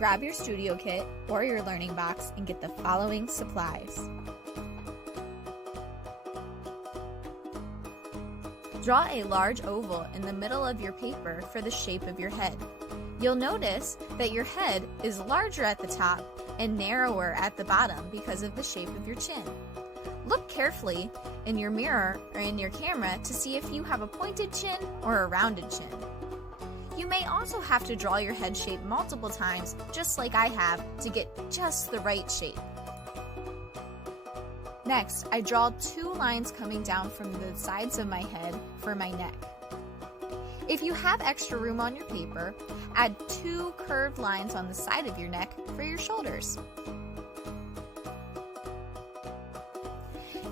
Grab your studio kit or your learning box and get the following supplies. Draw a large oval in the middle of your paper for the shape of your head. You'll notice that your head is larger at the top and narrower at the bottom because of the shape of your chin. Look carefully in your mirror or in your camera to see if you have a pointed chin or a rounded chin. You may also have to draw your head shape multiple times, just like I have, to get just the right shape. Next, I draw 2 lines coming down from the sides of my head for my neck. If you have extra room on your paper, add 2 curved lines on the side of your neck for your shoulders.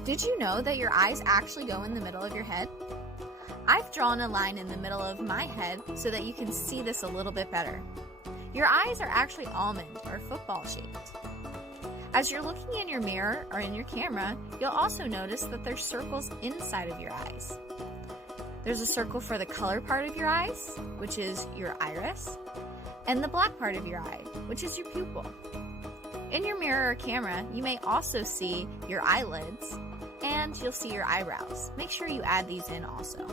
Did you know that your eyes actually go in the middle of your head? I've drawn a line in the middle of my head so that you can see this a little bit better. Your eyes are actually almond or football shaped. As you're looking in your mirror or in your camera, you'll also notice that there's circles inside of your eyes. There's a circle for the color part of your eyes, which is your iris, and the black part of your eye, which is your pupil. In your mirror or camera, you may also see your eyelids, and you'll see your eyebrows. Make sure you add these in also.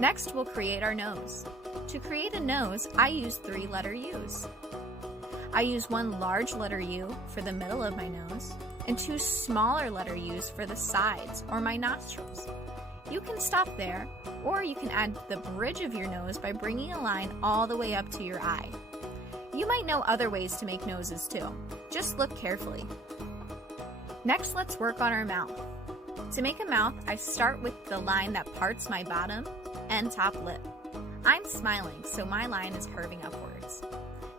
Next, we'll create our nose. To create a nose, I use 3 letter U's. I use 1 large letter U for the middle of my nose, and 2 smaller letter U's for the sides or my nostrils. You can stop there, or you can add the bridge of your nose by bringing a line all the way up to your eye. You might know other ways to make noses too. Just look carefully. Next, let's work on our mouth. To make a mouth, I start with the line that parts my bottom and top lip. I'm smiling, so my line is curving upwards.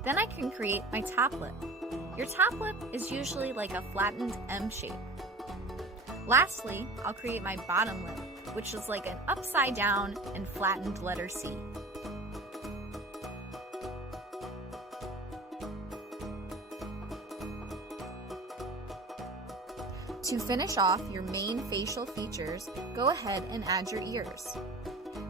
Then I can create my top lip. Your top lip is usually like a flattened M shape. Lastly, I'll create my bottom lip, which is like an upside down and flattened letter C. To finish off your main facial features, go ahead and add your ears.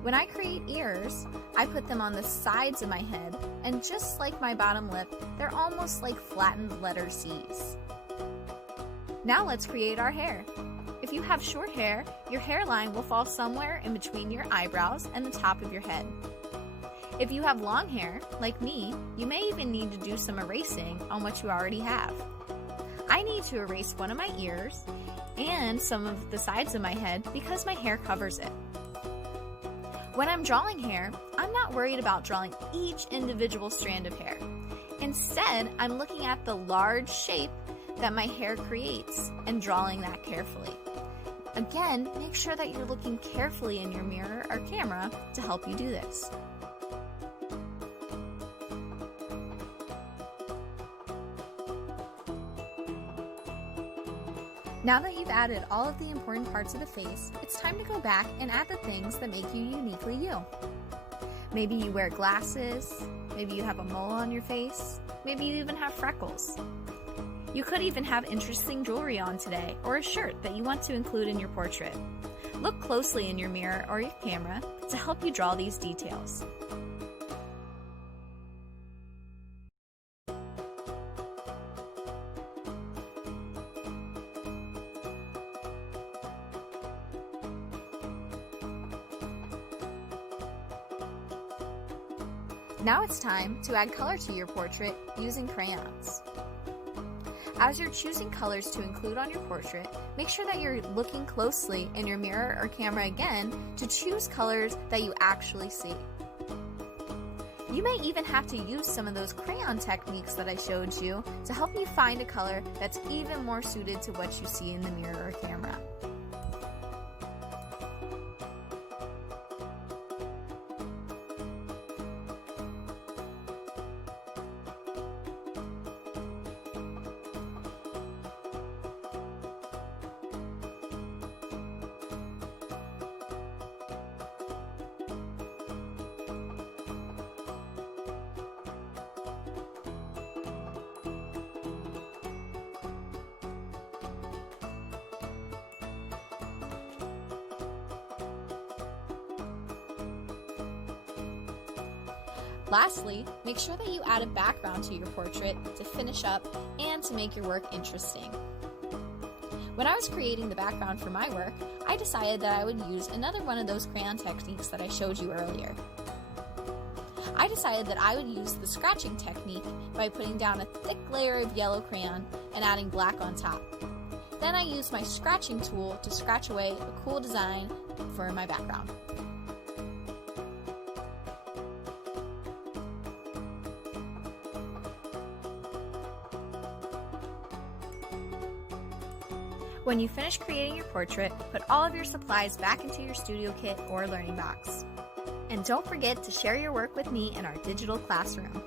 When I create ears, I put them on the sides of my head, and just like my bottom lip, they're almost like flattened letter C's. Now let's create our hair. If you have short hair, your hairline will fall somewhere in between your eyebrows and the top of your head. If you have long hair, like me, you may even need to do some erasing on what you already have. I need to erase one of my ears and some of the sides of my head because my hair covers it. When I'm drawing hair, I'm not worried about drawing each individual strand of hair. Instead, I'm looking at the large shape that my hair creates and drawing that carefully. Again, make sure that you're looking carefully in your mirror or camera to help you do this. Now that you've added all of the important parts of the face, it's time to go back and add the things that make you uniquely you. Maybe you wear glasses, maybe you have a mole on your face, maybe you even have freckles. You could even have interesting jewelry on today, or a shirt that you want to include in your portrait. Look closely in your mirror or your camera to help you draw these details. Now it's time to add color to your portrait using crayons. As you're choosing colors to include on your portrait, make sure that you're looking closely in your mirror or camera again to choose colors that you actually see. You may even have to use some of those crayon techniques that I showed you to help you find a color that's even more suited to what you see in the mirror or camera. Lastly, make sure that you add a background to your portrait to finish up and to make your work interesting. When I was creating the background for my work, I decided that I would use another one of those crayon techniques that I showed you earlier. I decided that I would use the scratching technique by putting down a thick layer of yellow crayon and adding black on top. Then I used my scratching tool to scratch away a cool design for my background. When you finish creating your portrait, put all of your supplies back into your studio kit or learning box. And don't forget to share your work with me in our digital classroom.